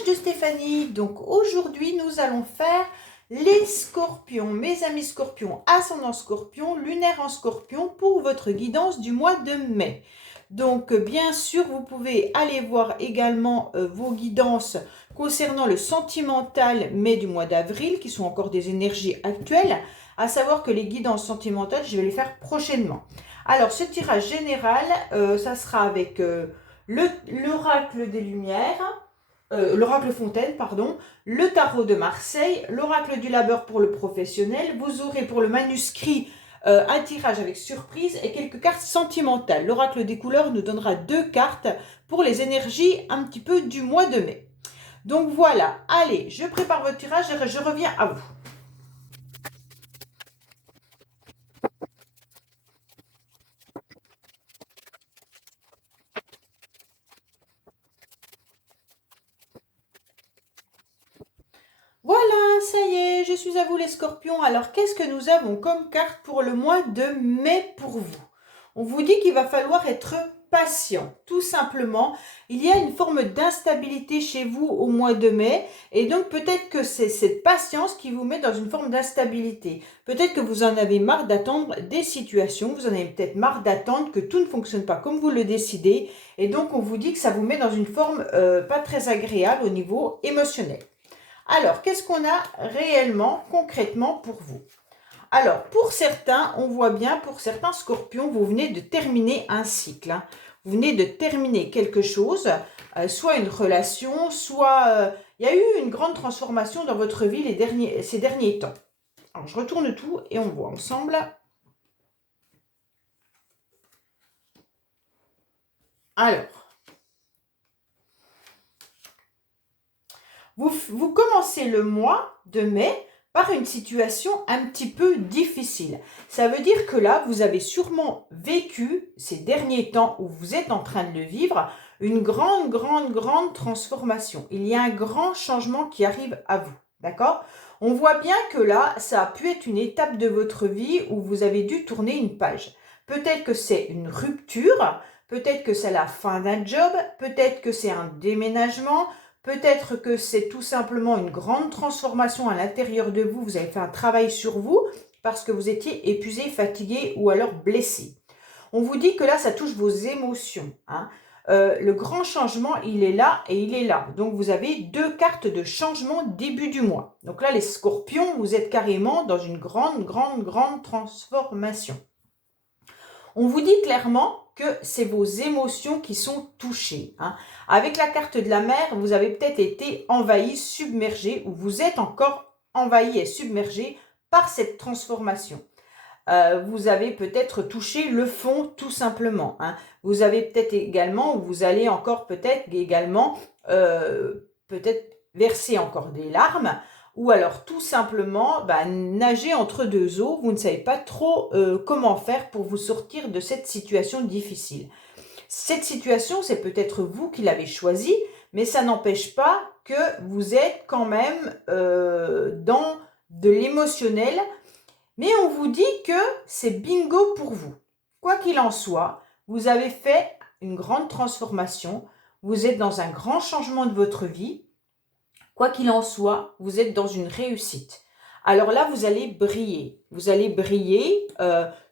tirage de Stéphanie. Donc aujourd'hui, nous allons faire les scorpions. Mes amis scorpions, ascendant scorpion, lunaire en scorpion pour votre guidance du mois de mai. Donc bien sûr, vous pouvez aller voir également vos guidances concernant le sentimental mai du mois d'avril, qui sont encore des énergies actuelles. À savoir que les guidances sentimentales, je vais les faire prochainement. Alors ce tirage général, ça sera avec l'oracle des Lumières, l'oracle Fontaine, pardon, le tarot de Marseille, l'oracle du labeur pour le professionnel. Vous aurez pour le manuscrit un tirage avec surprise et quelques cartes sentimentales. L'oracle des couleurs nous donnera 2 cartes pour les énergies un petit peu du mois de mai. Donc voilà, allez, je prépare votre tirage et je reviens à vous. Voilà, ça y est, je suis à vous les scorpions. Alors, qu'est-ce que nous avons comme carte pour le mois de mai pour vous? On vous dit qu'il va falloir être patient, tout simplement. Il y a une forme d'instabilité chez vous au mois de mai, et donc peut-être que c'est cette patience qui vous met dans une forme d'instabilité. Peut-être que vous en avez marre d'attendre des situations, vous en avez peut-être marre d'attendre que tout ne fonctionne pas comme vous le décidez, et donc on vous dit que ça vous met dans une forme pas très agréable au niveau émotionnel. Alors, qu'est-ce qu'on a réellement, concrètement pour vous? Alors, pour certains, on voit bien, pour certains scorpions, vous venez de terminer un cycle. Vous venez de terminer quelque chose, soit une relation, soit il y a eu une grande transformation dans votre vie ces derniers temps. Alors, je retourne tout et on voit ensemble. Alors, vous commencez le mois de mai par une situation un petit peu difficile. Ça veut dire que là, vous avez sûrement vécu ces derniers temps où vous êtes en train de le vivre, une grande transformation. Il y a un grand changement qui arrive à vous, d'accord? On voit bien que là, ça a pu être une étape de votre vie où vous avez dû tourner une page. Peut-être que c'est une rupture, peut-être que c'est la fin d'un job, peut-être que c'est un déménagement, peut-être que c'est tout simplement une grande transformation à l'intérieur de vous. Vous avez fait un travail sur vous parce que vous étiez épuisé, fatigué ou alors blessé. On vous dit que là, ça touche vos émotions. Le grand changement, il est là et il est là. Donc, vous avez 2 cartes de changement début du mois. Donc là, les scorpions, vous êtes carrément dans une grande transformation. On vous dit clairement que c'est vos émotions qui sont touchées. Avec la carte de la mer, vous avez peut-être été envahi, submergé, ou vous êtes encore envahi et submergé par cette transformation. Vous avez peut-être touché le fond tout simplement. Vous avez peut-être également, ou vous allez encore peut-être également, peut-être verser encore des larmes, ou alors tout simplement nager entre 2 eaux. Vous ne savez pas trop comment faire pour vous sortir de cette situation difficile. Cette situation, c'est peut-être vous qui l'avez choisie, mais ça n'empêche pas que vous êtes quand même dans de l'émotionnel. Mais on vous dit que c'est bingo pour vous. Quoi qu'il en soit, vous avez fait une grande transformation, vous êtes dans un grand changement de votre vie. Quoi qu'il en soit, vous êtes dans une réussite. Alors là, vous allez briller. Vous allez briller,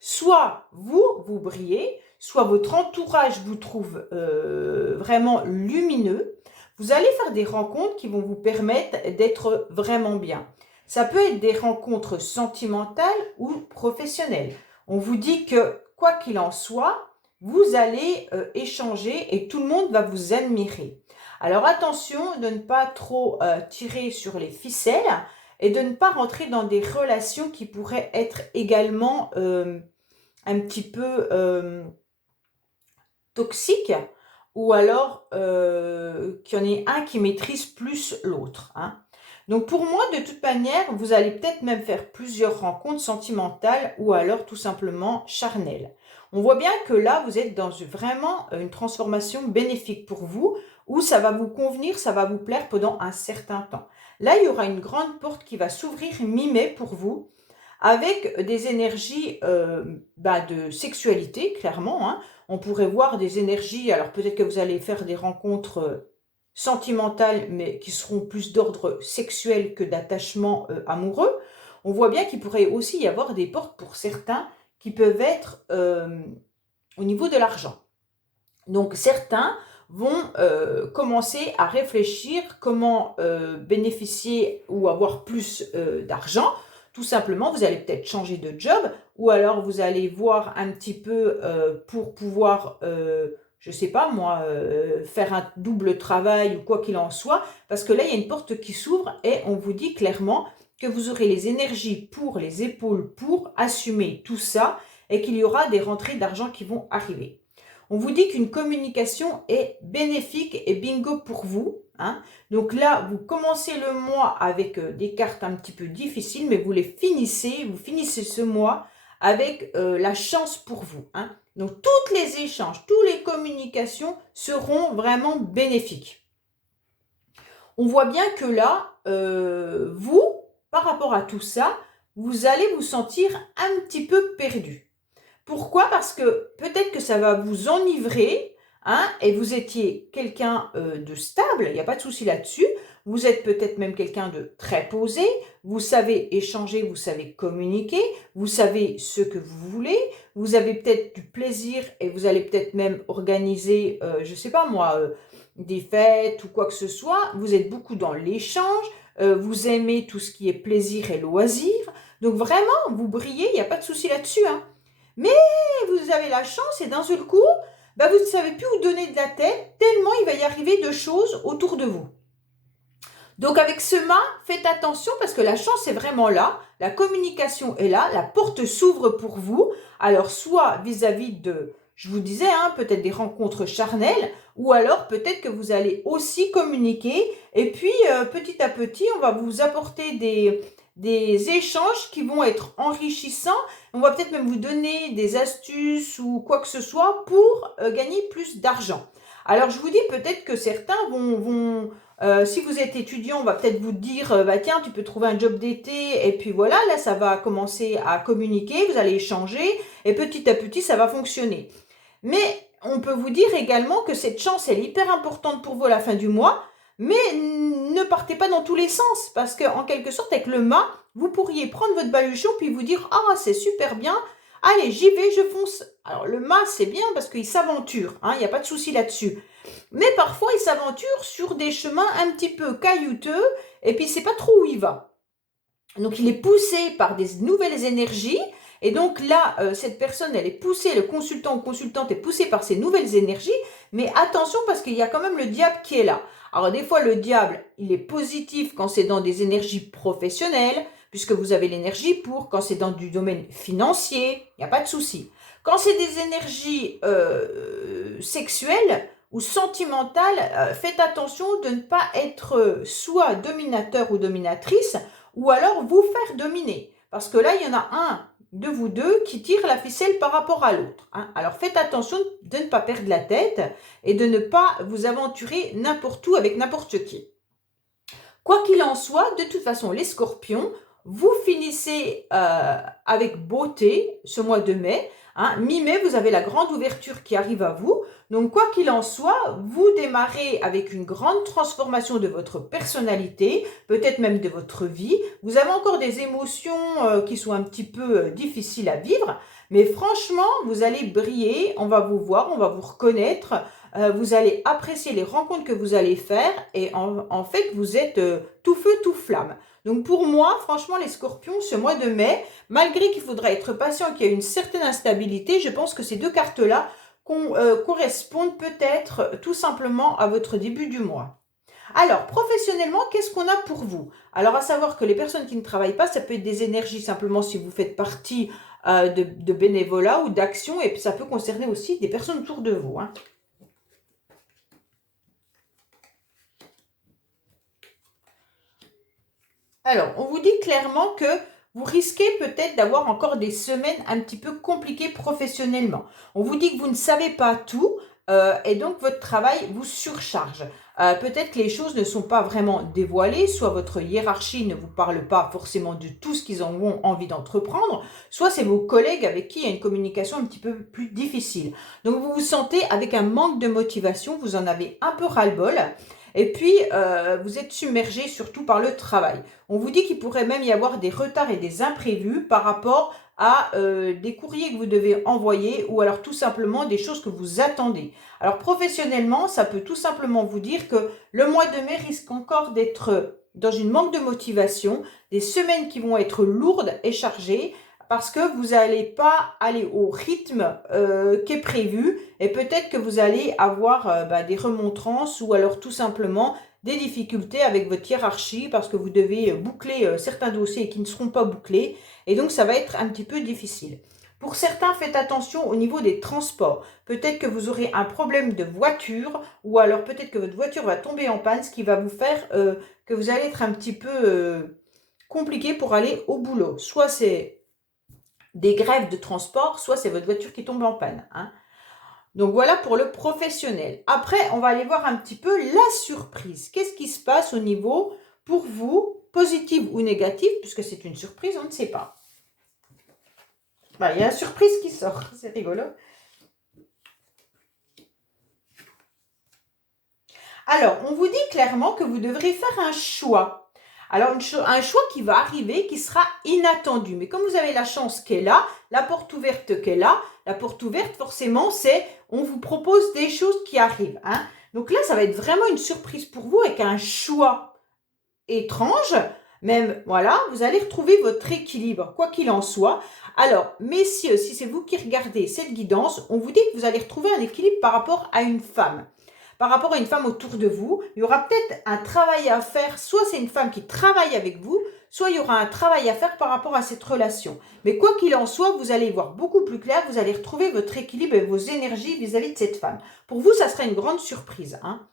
soit vous brillez, soit votre entourage vous trouve vraiment lumineux. Vous allez faire des rencontres qui vont vous permettre d'être vraiment bien. Ça peut être des rencontres sentimentales ou professionnelles. On vous dit que, quoi qu'il en soit, vous allez échanger et tout le monde va vous admirer. Alors attention de ne pas trop tirer sur les ficelles et de ne pas rentrer dans des relations qui pourraient être également un petit peu toxiques, ou alors qu'il y en ait un qui maîtrise plus l'autre. Donc pour moi, de toute manière, vous allez peut-être même faire plusieurs rencontres sentimentales ou alors tout simplement charnelles. On voit bien que là, vous êtes dans vraiment une transformation bénéfique pour vous, où ça va vous convenir, ça va vous plaire pendant un certain temps. Là, il y aura une grande porte qui va s'ouvrir mi-mai pour vous, avec des énergies de sexualité, clairement. On pourrait voir des énergies, alors peut-être que vous allez faire des rencontres sentimentales, mais qui seront plus d'ordre sexuel que d'attachement amoureux. On voit bien qu'il pourrait aussi y avoir des portes pour certains qui peuvent être au niveau de l'argent. Donc certains vont commencer à réfléchir comment bénéficier ou avoir plus d'argent. Tout simplement, vous allez peut-être changer de job ou alors vous allez voir un petit peu pour pouvoir, je ne sais pas moi, faire un double travail ou quoi qu'il en soit, parce que là, il y a une porte qui s'ouvre et on vous dit clairement que vous aurez les énergies pour, les épaules pour assumer tout ça et qu'il y aura des rentrées d'argent qui vont arriver. On vous dit qu'une communication est bénéfique et bingo pour vous. Hein. Donc là, vous commencez le mois avec des cartes un petit peu difficiles, mais vous finissez ce mois avec la chance pour vous. Hein. Donc tous les échanges, toutes les communications seront vraiment bénéfiques. On voit bien que là, vous, par rapport à tout ça, vous allez vous sentir un petit peu perdu. Pourquoi? Parce que peut-être que ça va vous enivrer, hein, et vous étiez quelqu'un de stable, il n'y a pas de souci là-dessus. Vous êtes peut-être même quelqu'un de très posé, vous savez échanger, vous savez communiquer, vous savez ce que vous voulez, vous avez peut-être du plaisir et vous allez peut-être même organiser, je ne sais pas moi, des fêtes ou quoi que ce soit. Vous êtes beaucoup dans l'échange, vous aimez tout ce qui est plaisir et loisir. Donc vraiment, vous brillez, il n'y a pas de souci là-dessus, hein. Mais vous avez la chance et d'un seul coup, vous ne savez plus où donner de la tête, tellement il va y arriver de choses autour de vous. Donc avec ce mât, faites attention parce que la chance est vraiment là, la communication est là, la porte s'ouvre pour vous. Alors soit vis-à-vis de, je vous disais, hein, peut-être des rencontres charnelles, ou alors peut-être que vous allez aussi communiquer. Et puis petit à petit, on va vous apporter des échanges qui vont être enrichissants. On va peut-être même vous donner des astuces ou quoi que ce soit pour gagner plus d'argent. Alors, je vous dis peut-être que certains vont si vous êtes étudiant, on va peut-être vous dire, tiens, tu peux trouver un job d'été, et puis voilà, là, ça va commencer à communiquer, vous allez échanger, et petit à petit, ça va fonctionner. Mais on peut vous dire également que cette chance, elle est hyper importante pour vous à la fin du mois, mais ne partez pas dans tous les sens, parce qu'en quelque sorte, avec le mât, vous pourriez prendre votre baluchon puis vous dire « Ah, c'est super bien, allez, j'y vais, je fonce ». Alors, le mât, c'est bien parce qu'il s'aventure, hein, il n'y a pas de souci là-dessus. Mais parfois, il s'aventure sur des chemins un petit peu caillouteux, et puis, c'est pas trop où il va. Donc, il est poussé par des nouvelles énergies, et donc là, cette personne, elle est poussée, le consultant ou consultante est poussé par ces nouvelles énergies, mais attention parce qu'il y a quand même le diable qui est là. Alors des fois, le diable, il est positif quand c'est dans des énergies professionnelles, puisque vous avez l'énergie pour, quand c'est dans du domaine financier, il n'y a pas de souci. Quand c'est des énergies sexuelles ou sentimentales, faites attention de ne pas être soit dominateur ou dominatrice, ou alors vous faire dominer. Parce que là, il y en a un de vous deux qui tire la ficelle par rapport à l'autre. Hein. Alors faites attention de ne pas perdre la tête et de ne pas vous aventurer n'importe où avec n'importe qui. Quoi qu'il en soit, de toute façon, les scorpions, vous finissez avec beauté ce mois de mai. Hein. Mi-mai, vous avez la grande ouverture qui arrive à vous. Donc, quoi qu'il en soit, vous démarrez avec une grande transformation de votre personnalité, peut-être même de votre vie. Vous avez encore des émotions qui sont un petit peu difficiles à vivre. Mais franchement, vous allez briller, on va vous voir, on va vous reconnaître. Vous allez apprécier les rencontres que vous allez faire et en fait, vous êtes tout feu, tout flamme. Donc pour moi, franchement, les scorpions, ce mois de mai, malgré qu'il faudra être patient, qu'il y a une certaine instabilité, je pense que ces deux cartes-là correspondent peut-être tout simplement à votre début du mois. Alors, professionnellement, qu'est-ce qu'on a pour vous? Alors, à savoir que les personnes qui ne travaillent pas, ça peut être des énergies simplement si vous faites partie de bénévolat ou d'action, et puis ça peut concerner aussi des personnes autour de vous. Hein. Alors, on vous dit clairement que vous risquez peut-être d'avoir encore des semaines un petit peu compliquées professionnellement. On vous dit que vous ne savez pas tout et donc votre travail vous surcharge. Peut-être que les choses ne sont pas vraiment dévoilées, soit votre hiérarchie ne vous parle pas forcément de tout ce qu'ils ont envie d'entreprendre, soit c'est vos collègues avec qui il y a une communication un petit peu plus difficile. Donc vous vous sentez avec un manque de motivation, vous en avez un peu ras-le-bol. Et puis, vous êtes submergé surtout par le travail. On vous dit qu'il pourrait même y avoir des retards et des imprévus par rapport à des courriers que vous devez envoyer ou alors tout simplement des choses que vous attendez. Alors professionnellement, ça peut tout simplement vous dire que le mois de mai risque encore d'être dans une manque de motivation, des semaines qui vont être lourdes et chargées parce que vous n'allez pas aller au rythme qui est prévu et peut-être que vous allez avoir des remontrances ou alors tout simplement des difficultés avec votre hiérarchie parce que vous devez boucler certains dossiers qui ne seront pas bouclés et donc ça va être un petit peu difficile. Pour certains, faites attention au niveau des transports. Peut-être que vous aurez un problème de voiture ou alors peut-être que votre voiture va tomber en panne, ce qui va vous faire que vous allez être un petit peu compliqué pour aller au boulot. Soit c'est des grèves de transport, soit c'est votre voiture qui tombe en panne. Hein. Donc voilà pour le professionnel. Après, on va aller voir un petit peu la surprise. Qu'est-ce qui se passe au niveau, pour vous, positive ou négative, puisque c'est une surprise, on ne sait pas. Il y a la surprise qui sort, c'est rigolo. Alors, on vous dit clairement que vous devrez faire un choix. Alors, un choix qui va arriver, qui sera inattendu. Mais comme vous avez la chance qu'elle est là, la porte ouverte qu'elle est là, la porte ouverte, forcément, c'est on vous propose des choses qui arrivent. Hein. Donc là, ça va être vraiment une surprise pour vous avec un choix étrange. Même, voilà, vous allez retrouver votre équilibre, quoi qu'il en soit. Alors, messieurs, si c'est vous qui regardez cette guidance, on vous dit que vous allez retrouver un équilibre par rapport à une femme. Par rapport à une femme autour de vous, il y aura peut-être un travail à faire. Soit c'est une femme qui travaille avec vous, soit il y aura un travail à faire par rapport à cette relation. Mais quoi qu'il en soit, vous allez voir beaucoup plus clair, vous allez retrouver votre équilibre et vos énergies vis-à-vis de cette femme. Pour vous, ça sera une grande surprise. Hein.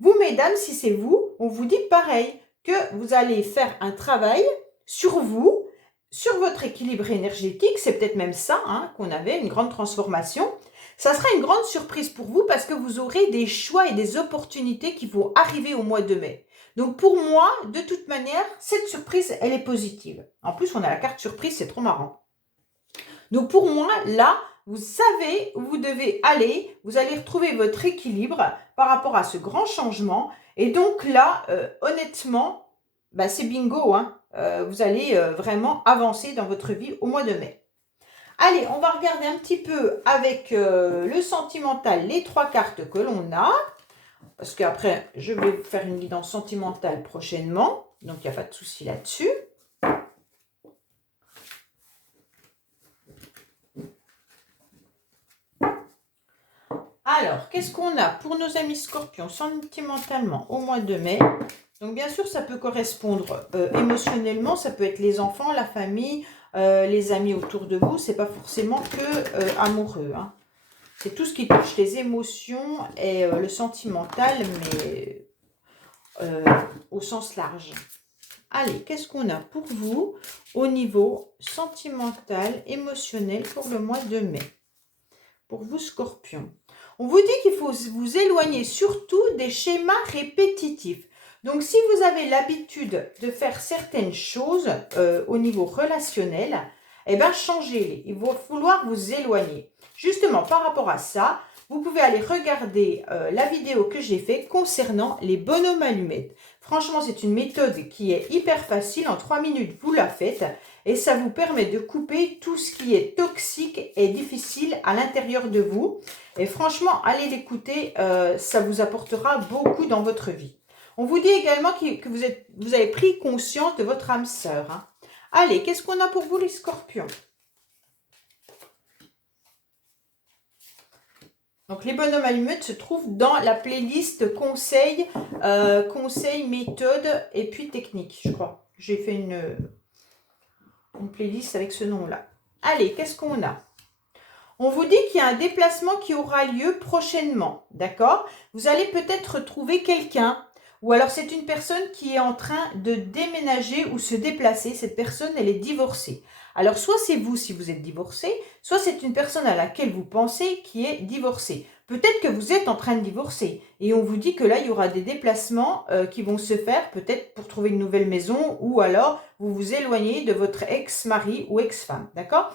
Vous, mesdames, si c'est vous, on vous dit pareil, que vous allez faire un travail sur vous, sur votre équilibre énergétique. C'est peut-être même ça hein, qu'on avait, une grande transformation. Ça sera une grande surprise pour vous parce que vous aurez des choix et des opportunités qui vont arriver au mois de mai. Donc pour moi, de toute manière, cette surprise, elle est positive. En plus, on a la carte surprise, c'est trop marrant. Donc pour moi, là, vous savez où vous devez aller. Vous allez retrouver votre équilibre par rapport à ce grand changement. Et donc là, honnêtement, c'est bingo. Hein. Vous allez vraiment avancer dans votre vie au mois de mai. Allez, on va regarder un petit peu avec le sentimental, les 3 cartes que l'on a. Parce qu'après, je vais vous faire une guidance sentimentale prochainement. Donc, il n'y a pas de souci là-dessus. Alors, qu'est-ce qu'on a pour nos amis scorpions sentimentalement au mois de mai? Donc, bien sûr, ça peut correspondre émotionnellement. Ça peut être les enfants, la famille, les amis autour de vous. C'est pas forcément que amoureux. Hein. C'est tout ce qui touche les émotions et le sentimental, mais au sens large. Allez, qu'est-ce qu'on a pour vous au niveau sentimental, émotionnel pour le mois de mai? Pour vous, Scorpion. On vous dit qu'il faut vous éloigner surtout des schémas répétitifs. Donc, si vous avez l'habitude de faire certaines choses au niveau relationnel, eh bien, changez-les. Il va falloir vous éloigner. Justement, par rapport à ça, vous pouvez aller regarder la vidéo que j'ai faite concernant les bonhommes allumettes. Franchement, c'est une méthode qui est hyper facile. En 3 minutes, vous la faites et ça vous permet de couper tout ce qui est toxique et difficile à l'intérieur de vous. Et franchement, allez l'écouter, ça vous apportera beaucoup dans votre vie. On vous dit également que vous avez pris conscience de votre âme sœur. Hein. Allez, qu'est-ce qu'on a pour vous les scorpions? Donc, les bonhommes allumettes se trouvent dans la playlist conseils, méthodes et puis techniques, je crois. J'ai fait une playlist avec ce nom-là. Allez, qu'est-ce qu'on a? On vous dit qu'il y a un déplacement qui aura lieu prochainement, d'accord? Vous allez peut-être retrouver quelqu'un, ou alors c'est une personne qui est en train de déménager ou se déplacer. Cette personne, elle est divorcée. Alors, soit c'est vous si vous êtes divorcé, soit c'est une personne à laquelle vous pensez qui est divorcée. Peut-être que vous êtes en train de divorcer et on vous dit que là, il y aura des déplacements qui vont se faire peut-être pour trouver une nouvelle maison ou alors vous vous éloignez de votre ex-mari ou ex-femme, d'accord?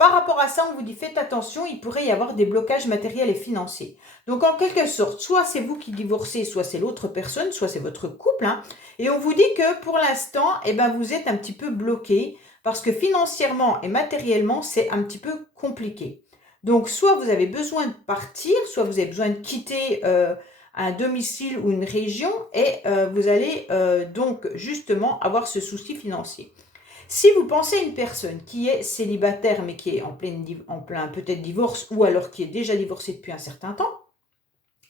Par rapport à ça, on vous dit faites attention, il pourrait y avoir des blocages matériels et financiers. Donc en quelque sorte, soit c'est vous qui divorcez, soit c'est l'autre personne, soit c'est votre couple. Hein, et on vous dit que pour l'instant, eh ben, vous êtes un petit peu bloqué parce que financièrement et matériellement, c'est un petit peu compliqué. Donc soit vous avez besoin de partir, soit vous avez besoin de quitter un domicile ou une région et vous allez donc justement avoir ce souci financier. Si vous pensez à une personne qui est célibataire mais qui est en plein peut-être divorce ou alors qui est déjà divorcée depuis un certain temps,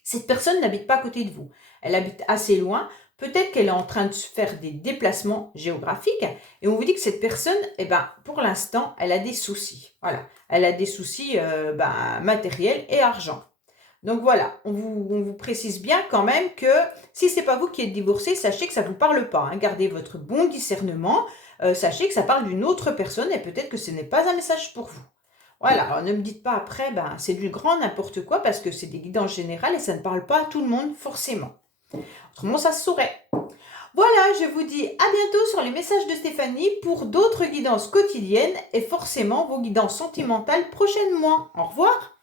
cette personne n'habite pas à côté de vous. Elle habite assez loin. Peut-être qu'elle est en train de faire des déplacements géographiques et on vous dit que cette personne, eh ben, pour l'instant, elle a des soucis. Voilà, elle a des soucis matériels et argent. Donc voilà, on vous précise bien quand même que si ce n'est pas vous qui êtes divorcé, sachez que ça ne vous parle pas. Hein. Gardez votre bon discernement. Sachez que ça parle d'une autre personne et peut-être que ce n'est pas un message pour vous. Voilà, alors ne me dites pas après, c'est du grand n'importe quoi parce que c'est des guidances générales et ça ne parle pas à tout le monde forcément. Autrement, ça se saurait. Voilà, je vous dis à bientôt sur les messages de Stéphanie pour d'autres guidances quotidiennes et forcément vos guidances sentimentales prochainement. Au revoir.